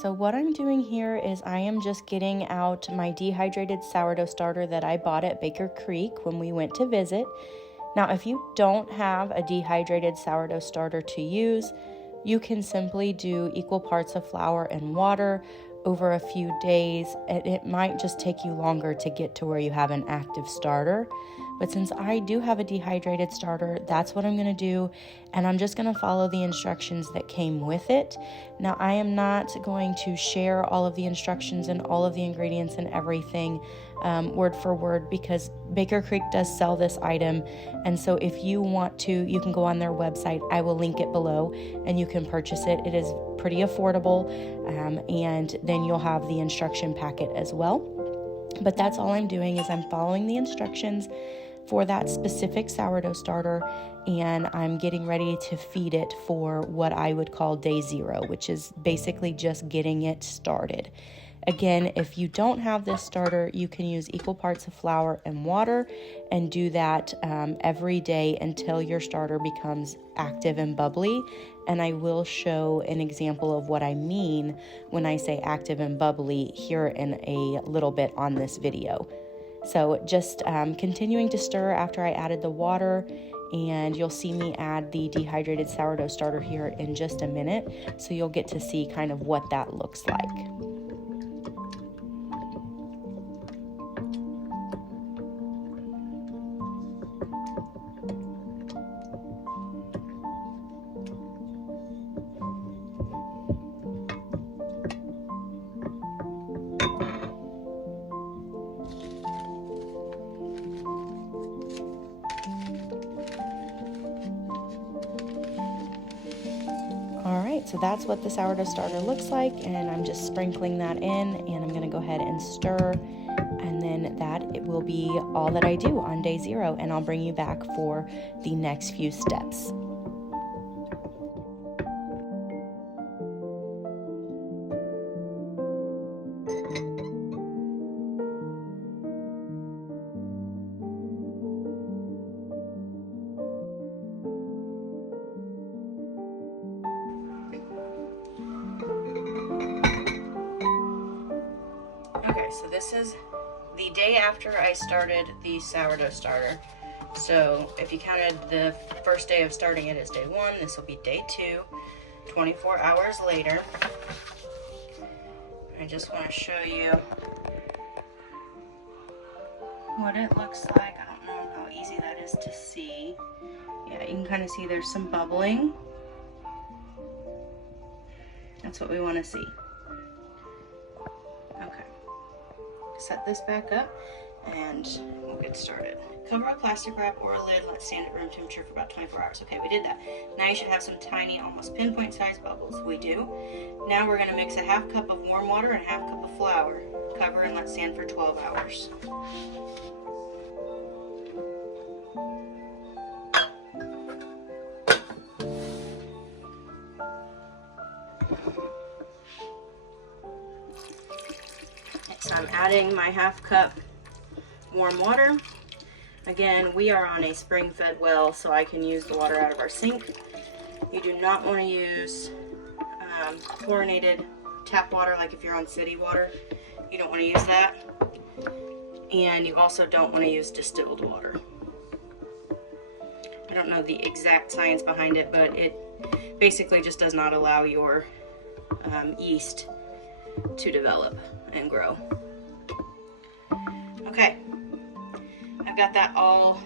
So what I'm doing here is I am just getting out my dehydrated sourdough starter that I bought at Baker Creek when we went to visit. Now, if you don't have a dehydrated sourdough starter to use, you can simply do equal parts of flour and water over a few days. It might just take you longer to get to where you have an active starter. But since I do have a dehydrated starter, that's what I'm going to do. And I'm just going to follow the instructions that came with it. Now, I am not going to share all of the instructions and all of the ingredients and everything word for word, because Baker Creek does sell this item. And so if you want to, you can go on their website. I will link it below and you can purchase it. It is pretty affordable. And then you'll have the instruction packet as well. But that's all I'm doing is I'm following the instructions for that specific sourdough starter, and I'm getting ready to feed it for what I would call day 0, which is basically just getting it started. Again, if you don't have this starter, you can use equal parts of flour and water and do that every day until your starter becomes active and bubbly. And I will show an example of what I mean when I say active and bubbly here in a little bit on this video. So just continuing to stir after I added the water, and you'll see me add the dehydrated sourdough starter here in just a minute. So you'll get to see kind of what that looks like. Alright, so that's what the sourdough starter looks like, and I'm just sprinkling that in, and I'm going to go ahead and stir, and then it will be all that I do on day 0, and I'll bring you back for the next few steps. Okay, so this is the day after I started the sourdough starter. So if you counted the first day of starting it as day 1, this will be day 2, 24 hours later. I just want to show you what it looks like. I don't know how easy that is to see. Yeah, you can kind of see there's some bubbling. That's what we want to see. Okay. Set this back up and we'll get started. Cover a plastic wrap or a lid, let stand at room temperature for about 24 hours. Okay, we did that. Now you should have some tiny, almost pinpoint sized bubbles. We do. Now we're going to mix a half cup of warm water and a half cup of flour. Cover and let stand for 12 hours. So I'm adding my half cup warm water. Again, we are on a spring-fed well, so I can use the water out of our sink. You do not want to use chlorinated tap water, like if you're on city water. You don't want to use that. And you also don't want to use distilled water. I don't know the exact science behind it, but it basically just does not allow your yeast to develop and grow. Okay, I've got that all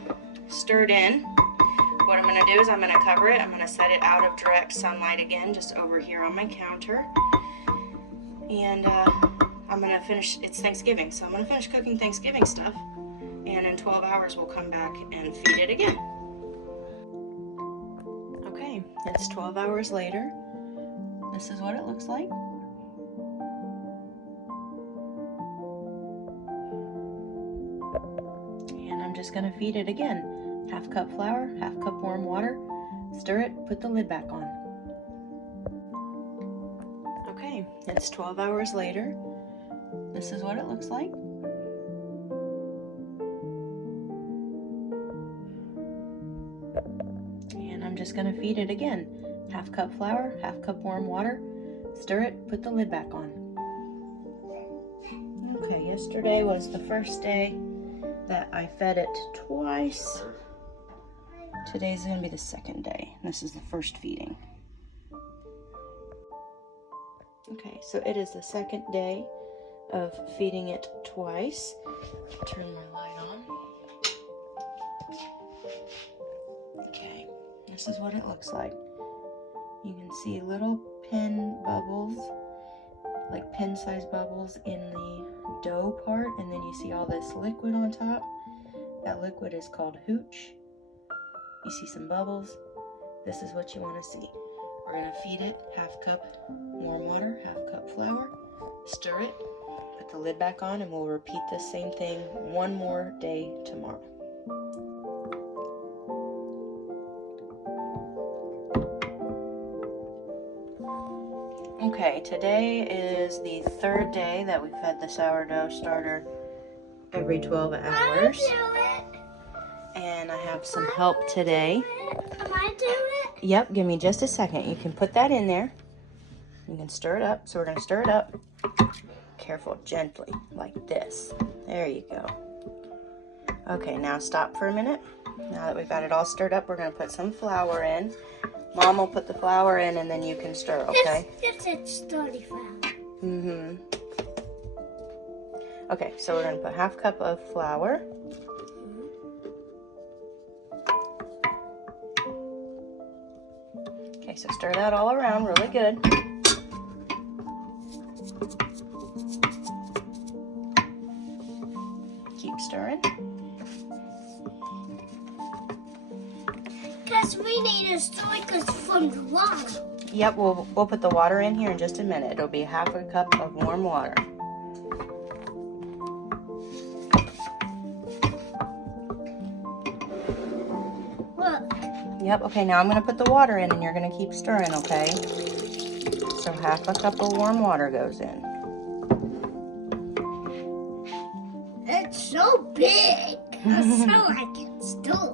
stirred in. What I'm going to do is I'm going to cover it. I'm going to set it out of direct sunlight again, just over here on my counter. And I'm going to finish, it's Thanksgiving, so I'm going to finish cooking Thanksgiving stuff. And in 12 hours we'll come back and feed it again. Okay, it's 12 hours later. This is what it looks like. And I'm just going to feed it again. Half cup flour, half cup warm water. Stir it, put the lid back on. Okay, it's 12 hours later. This is what it looks like. And I'm just going to feed it again. Half cup flour, half cup warm water. Stir it, put the lid back on. Okay, yesterday was the first day that I fed it twice. Today's gonna be the second day. This is the first feeding. Okay, so it is the second day of feeding it twice. Turn my light on. Okay, this is what it looks like. You can see little pin bubbles, like pin-sized bubbles in the dough part, and then you see all this liquid on top. That liquid is called hooch. You see some bubbles. This is what you want to see. We're going to feed it 1/2 cup warm water, 1/2 cup flour, stir it, put the lid back on, and we'll repeat the same thing one more day tomorrow. Okay, today is the third day that we fed the sourdough starter every 12 hours. And I have some help today. Am I doing it? Yep, give me just a second. You can put that in there. You can stir it up. So we're going to stir it up. Careful, gently, like this. There you go. Okay, now stop for a minute. Now that we've got it all stirred up, we're going to put some flour in. Mom will put the flour in and then you can stir, okay? It's sturdy flour. Okay, so we're going to put 1/2 cup of flour. Okay, so stir that all around really good. Keep stirring. Because we need to stir because from the water. Yep, we'll put the water in here in just a minute. It'll be 1/2 cup of warm water. Look. Yep, okay, now I'm going to put the water in and you're going to keep stirring, okay? So 1/2 cup of warm water goes in. It's so big. So I can stir.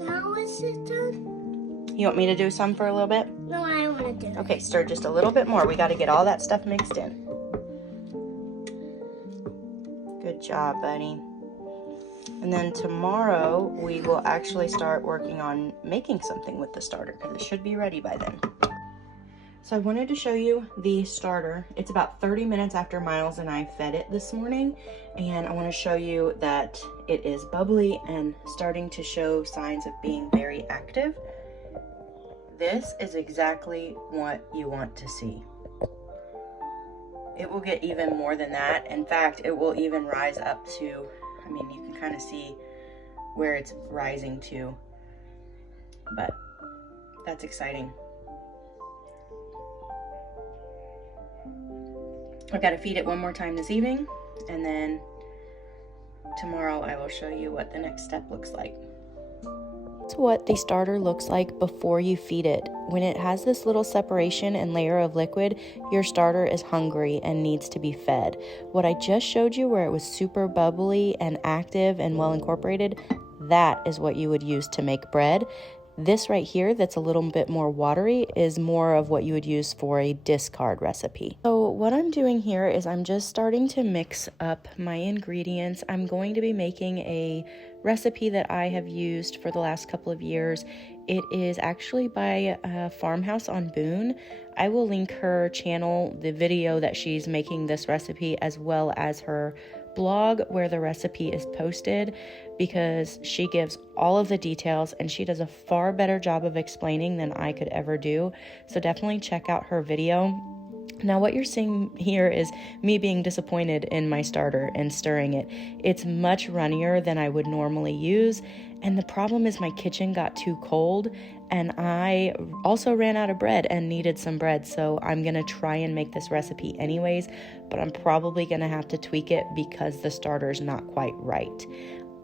Now is it done? You want me to do some for a little bit? No, I want to do it. Okay, stir just a little bit more. We got to get all that stuff mixed in. Good job, buddy. And then tomorrow we will actually start working on making something with the starter because it should be ready by then. So I wanted to show you the starter. It's about 30 minutes after Miles and I fed it this morning, and I want to show you that it is bubbly and starting to show signs of being very active. This is exactly what you want to see. It will get even more than that. In fact, it will even rise up to, I mean, you can kind of see where it's rising to, but that's exciting. I've got to feed it one more time this evening, and then tomorrow I will show you what the next step looks like. That's what the starter looks like before you feed it. When it has this little separation and layer of liquid, your starter is hungry and needs to be fed. What I just showed you where it was super bubbly and active and well incorporated, that is what you would use to make bread. This right here that's a little bit more watery is more of what you would use for a discard recipe. So what I'm doing here is I'm just starting to mix up my ingredients. I'm going to be making a recipe that I have used for the last couple of years. It is actually by a farmhouse on Boone. I will link her channel, the video that she's making this recipe, as well as her blog where the recipe is posted, because she gives all of the details and she does a far better job of explaining than I could ever do. So definitely check out her video. Now what you're seeing here is me being disappointed in my starter and stirring it. It's much runnier than I would normally use, and the problem is my kitchen got too cold and I also ran out of bread and needed some bread, so I'm gonna try and make this recipe anyways, but I'm probably gonna have to tweak it because the starter's not quite right.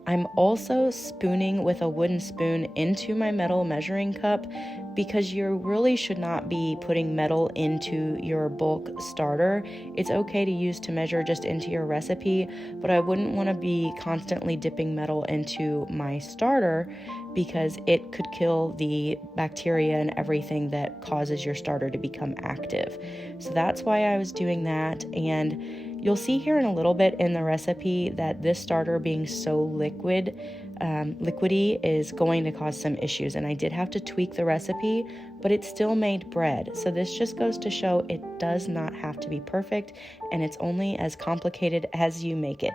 I'm also spooning with a wooden spoon into my metal measuring cup because you really should not be putting metal into your bulk starter. It's okay to use to measure just into your recipe, but I wouldn't want to be constantly dipping metal into my starter because it could kill the bacteria and everything that causes your starter to become active. So that's why I was doing that, and you'll see here in a little bit in the recipe that this starter being so liquidy is going to cause some issues, and I did have to tweak the recipe, but it still made bread. So this just goes to show it does not have to be perfect, and it's only as complicated as you make it.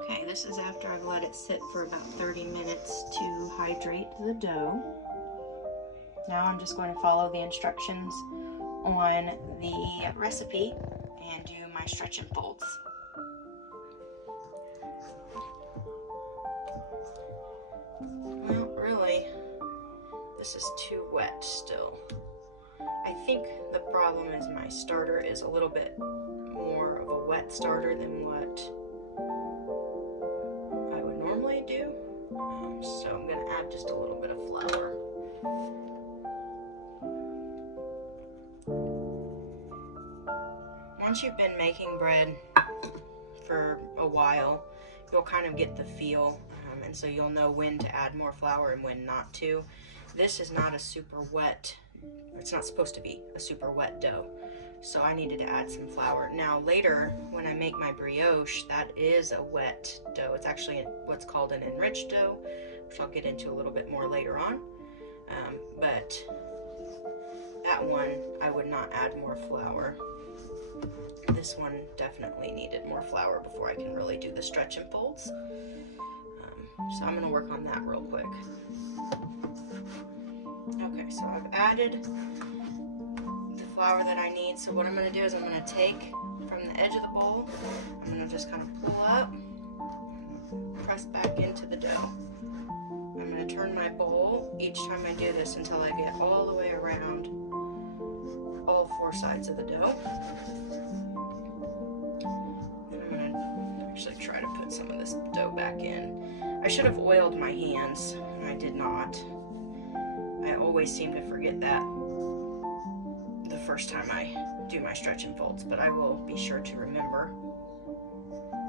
Okay, this is after I've let it sit for about 30 minutes to hydrate the dough. Now I'm just going to follow the instructions on the recipe and do my stretch and folds. Well, really, this is too wet still. I think the problem is my starter is a little bit more of a wet starter than what I would normally do. So I'm going to add just a little bit of flour. Once you've been making bread for a while, you'll kind of get the feel, and so you'll know when to add more flour and when not to. This is not a super wet, it's not supposed to be a super wet dough, so I needed to add some flour. Now later, when I make my brioche, that is a wet dough. It's actually what's called an enriched dough, which I'll get into a little bit more later on. But that one, I would not add more flour. This one definitely needed more flour before I can really do the stretch and folds. So I'm going to work on that real quick. Okay, so I've added the flour that I need. So what I'm going to do is I'm going to take from the edge of the bowl, I'm going to just kind of pull up, press back into the dough. I'm going to turn my bowl each time I do this until I get all the way around all four sides of the dough. And I'm going to actually try to put some of this dough back in. I should have oiled my hands, and I did not. I always seem to forget that the first time I do my stretch and folds, but I will be sure to remember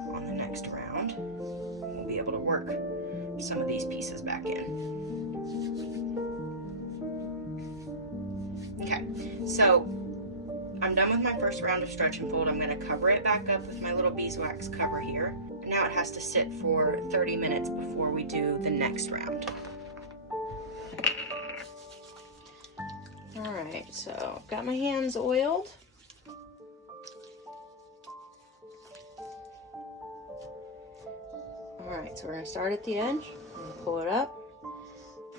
on the next round. We'll be able to work some of these pieces back in. Okay, so I'm done with my first round of stretch and fold. I'm going to cover it back up with my little beeswax cover here. Now it has to sit for 30 minutes before we do the next round. Alright, so I've got my hands oiled. Alright, so we're going to start at the edge, pull it up,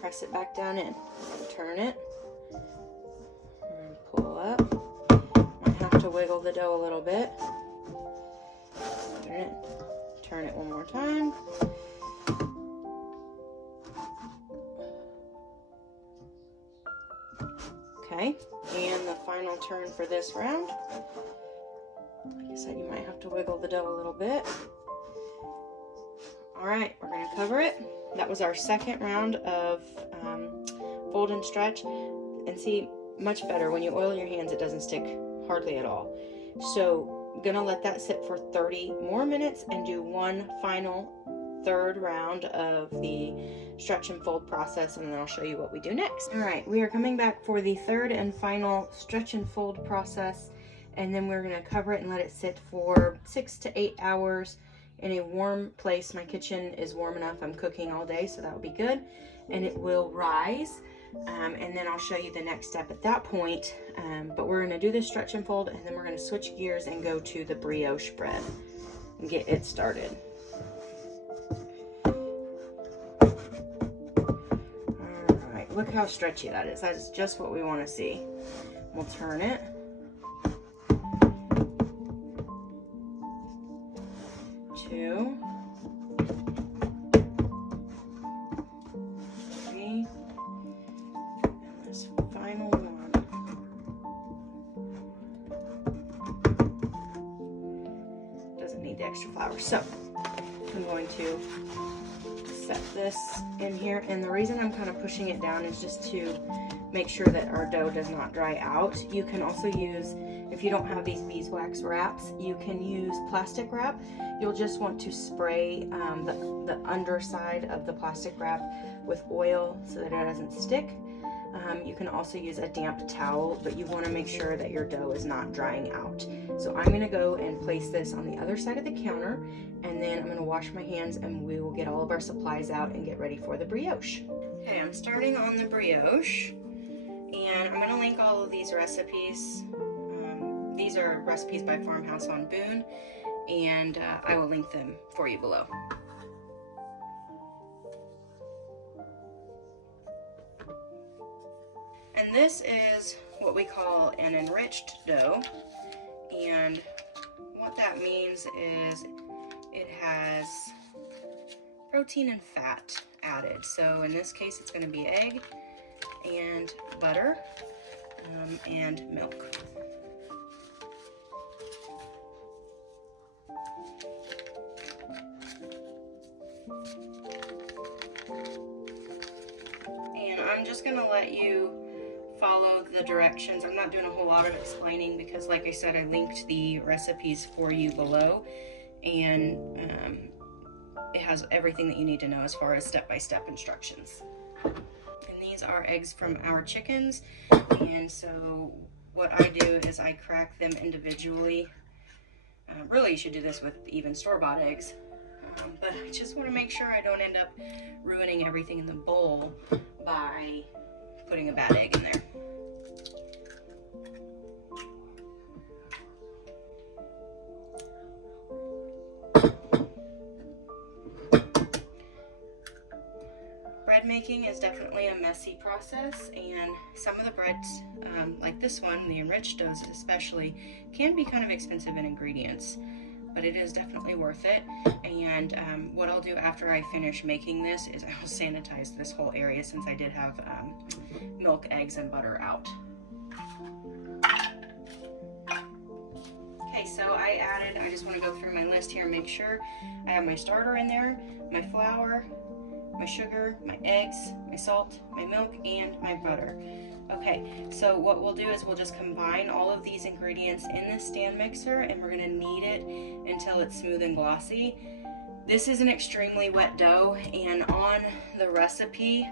press it back down in, turn it, and pull up. Might have to wiggle the dough a little bit. Turn it one more time. Okay, and the final turn for this round. Like I said, you might have to wiggle the dough a little bit. All right, we're gonna cover it. That was our second round of fold and stretch. And see, much better when you oil your hands, it doesn't stick hardly at all. So I'm gonna let that sit for 30 more minutes and do one final third round of the stretch and fold process, and then I'll show you what we do next. All right, we are coming back for the third and final stretch and fold process, and then we're gonna cover it and let it sit for 6 to 8 hours in a warm place. My kitchen is warm enough. I'm cooking all day, so that will be good, and it will rise. And then I'll show you the next step at that point. But we're gonna do this stretch and fold, and then we're gonna switch gears and go to the brioche bread and get it started. All right, look how stretchy that is. That is just what we wanna see. We'll turn it. Two. extra flour. So I'm going to set this in here, and the reason I'm kind of pushing it down is just to make sure that our dough does not dry out. You can also use, if you don't have these beeswax wraps, you can use plastic wrap. You'll just want to spray the underside of the plastic wrap with oil so that it doesn't stick. You can also use a damp towel, but you want to make sure that your dough is not drying out. So I'm going to go and place this on the other side of the counter, and then I'm going to wash my hands and we will get all of our supplies out and get ready for the brioche. Okay, I'm starting on the brioche, and I'm going to link all of these recipes. These are recipes by Farmhouse on Boone, and I will link them for you below. And this is what we call an enriched dough, and what that means is it has protein and fat added. So in this case, it's going to be egg and butter and milk. And I'm just going to let you follow the directions. I'm not doing a whole lot of explaining because, like I said, I linked the recipes for you below, and it has everything that you need to know as far as step-by-step instructions. And these are eggs from our chickens, and so what I do is I crack them individually. Really, you should do this with even store-bought eggs, but I just want to make sure I don't end up ruining everything in the bowl by putting a bad egg in there. Bread making is definitely a messy process, and some of the breads, like this one, the enriched doughs especially, can be kind of expensive in ingredients, but it is definitely worth it. And what I'll do after I finish making this is I will sanitize this whole area, since I did have milk, eggs, and butter out. Okay, so I just want to go through my list here and make sure I have my starter in there, my flour, my sugar, my eggs, my salt, my milk, and my butter. Okay, so what we'll do is we'll just combine all of these ingredients in this stand mixer, and we're gonna knead it until it's smooth and glossy. This is an extremely wet dough, and on the recipe,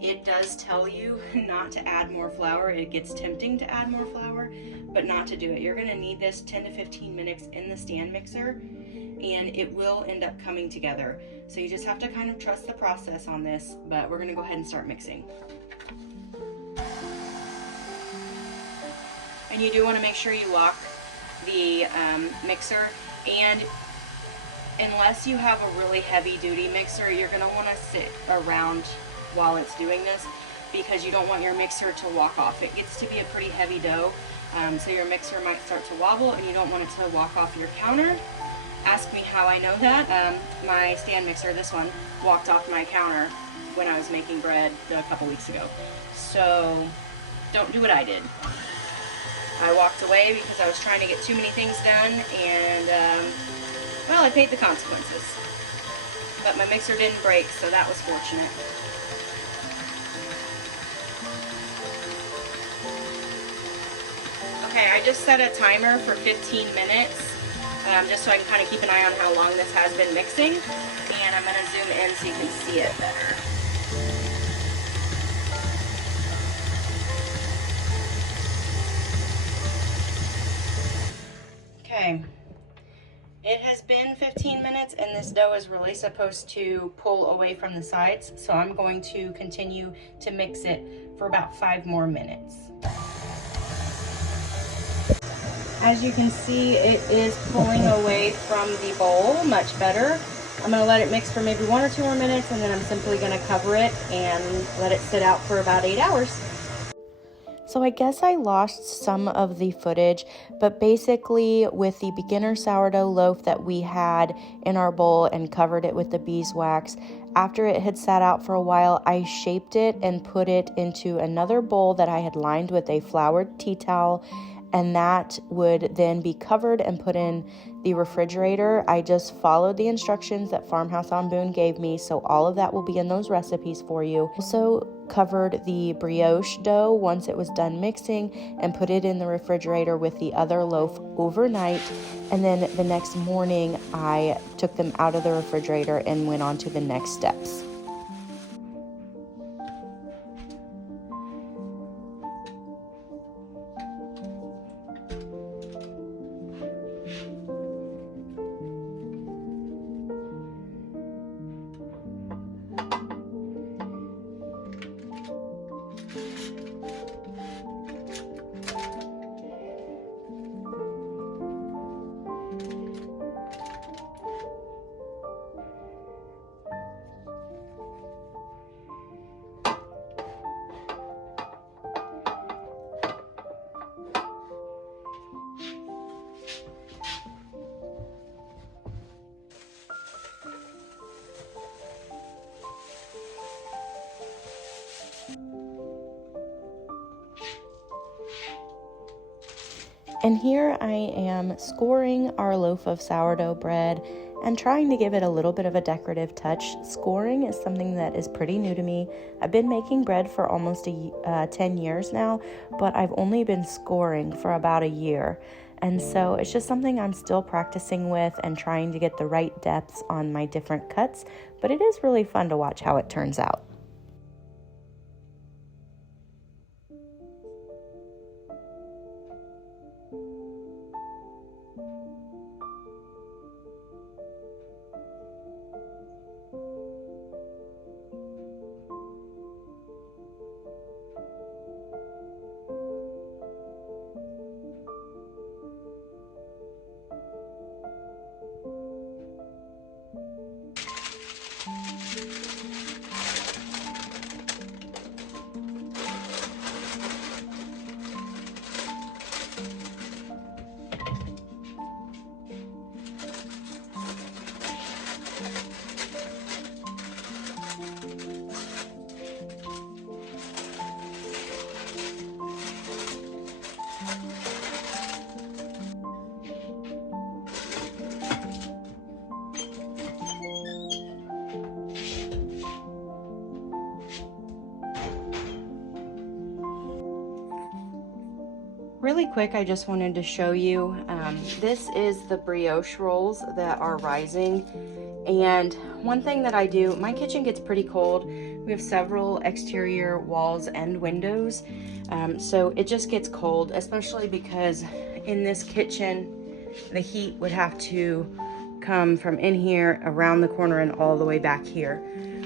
it does tell you not to add more flour. It gets tempting to add more flour, but not to do it. You're gonna knead this 10 to 15 minutes in the stand mixer, and it will end up coming together. So you just have to kind of trust the process on this, but we're gonna go ahead and start mixing. And you do want to make sure you lock the mixer, and unless you have a really heavy duty mixer, you're going to want to sit around while it's doing this, because you don't want your mixer to walk off. It gets to be a pretty heavy dough, so your mixer might start to wobble, and you don't want it to walk off your counter. Ask me how I know that. My stand mixer, this one, walked off my counter when I was making bread a couple weeks ago. So don't do what I did. I walked away because I was trying to get too many things done, and well, I paid the consequences. But my mixer didn't break, so that was fortunate. Okay, I just set a timer for 15 minutes, just so I can kind of keep an eye on how long this has been mixing, and I'm going to zoom in so you can see it better. Okay, it has been 15 minutes, and this dough is really supposed to pull away from the sides, so I'm going to continue to mix it for about 5 more minutes. As you can see, it is pulling away from the bowl much better. I'm going to let it mix for maybe 1 or 2 more minutes, and then I'm simply going to cover it and let it sit out for about 8 hours. So I guess I lost some of the footage, but basically with the beginner sourdough loaf that we had in our bowl and covered it with the beeswax, after it had sat out for a while, I shaped it and put it into another bowl that I had lined with a floured tea towel, and that would then be covered and put in the refrigerator. I just followed the instructions that Farmhouse on Boone gave me, so all of that will be in those recipes for you. Also covered the brioche dough once it was done mixing and put it in the refrigerator with the other loaf overnight, and then the next morning I took them out of the refrigerator and went on to the next steps. And here I am scoring our loaf of sourdough bread and trying to give it a little bit of a decorative touch. Scoring is something that is pretty new to me. I've been making bread for almost 10 years now, but I've only been scoring for about a year. And so it's just something I'm still practicing with and trying to get the right depths on my different cuts, but it is really fun to watch how it turns out. Really quick, I just wanted to show you, this is the brioche rolls that are rising. And one thing that I do, my kitchen gets pretty cold. We have several exterior walls and windows, so it just gets cold, especially because in this kitchen, the heat would have to come from in here, around the corner, and all the way back here.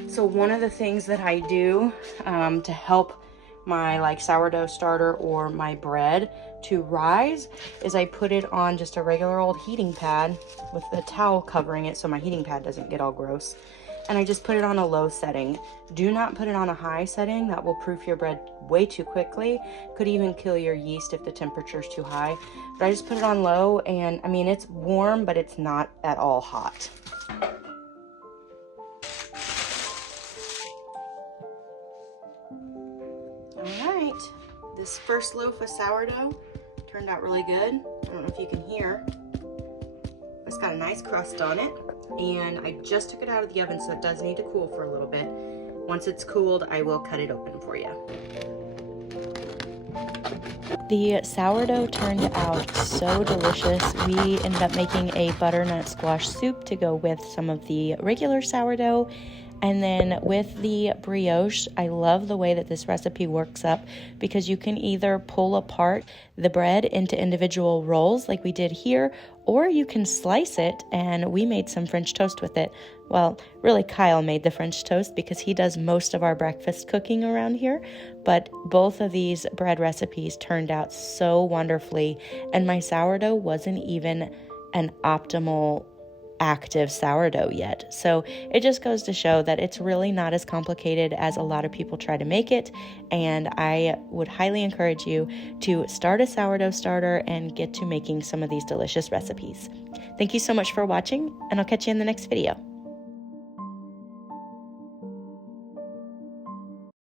So one of the things that I do to help my sourdough starter or my bread to rise is I put it on just a regular old heating pad with a towel covering it so my heating pad doesn't get all gross, and I just put it on a low setting. Do not put it on a high setting. That will proof your bread way too quickly. Could even kill your yeast if the temperature is too high. But I just put it on low, and I mean, it's warm, but it's not at all hot. This first loaf of sourdough turned out really good. I don't know if you can hear. It's got a nice crust on it, and I just took it out of the oven, so it does need to cool for a little bit. Once it's cooled, I will cut it open for you. The sourdough turned out so delicious. We ended up making a butternut squash soup to go with some of the regular sourdough. And then with the brioche, I love the way that this recipe works up, because you can either pull apart the bread into individual rolls like we did here, or you can slice it, and we made some French toast with it. Well, really Kyle made the French toast because he does most of our breakfast cooking around here, but both of these bread recipes turned out so wonderfully, and my sourdough wasn't even an optimal active sourdough yet. So it just goes to show that it's really not as complicated as a lot of people try to make it, and I would highly encourage you to start a sourdough starter and get to making some of these delicious recipes. Thank you so much for watching, and I'll catch you in the next video.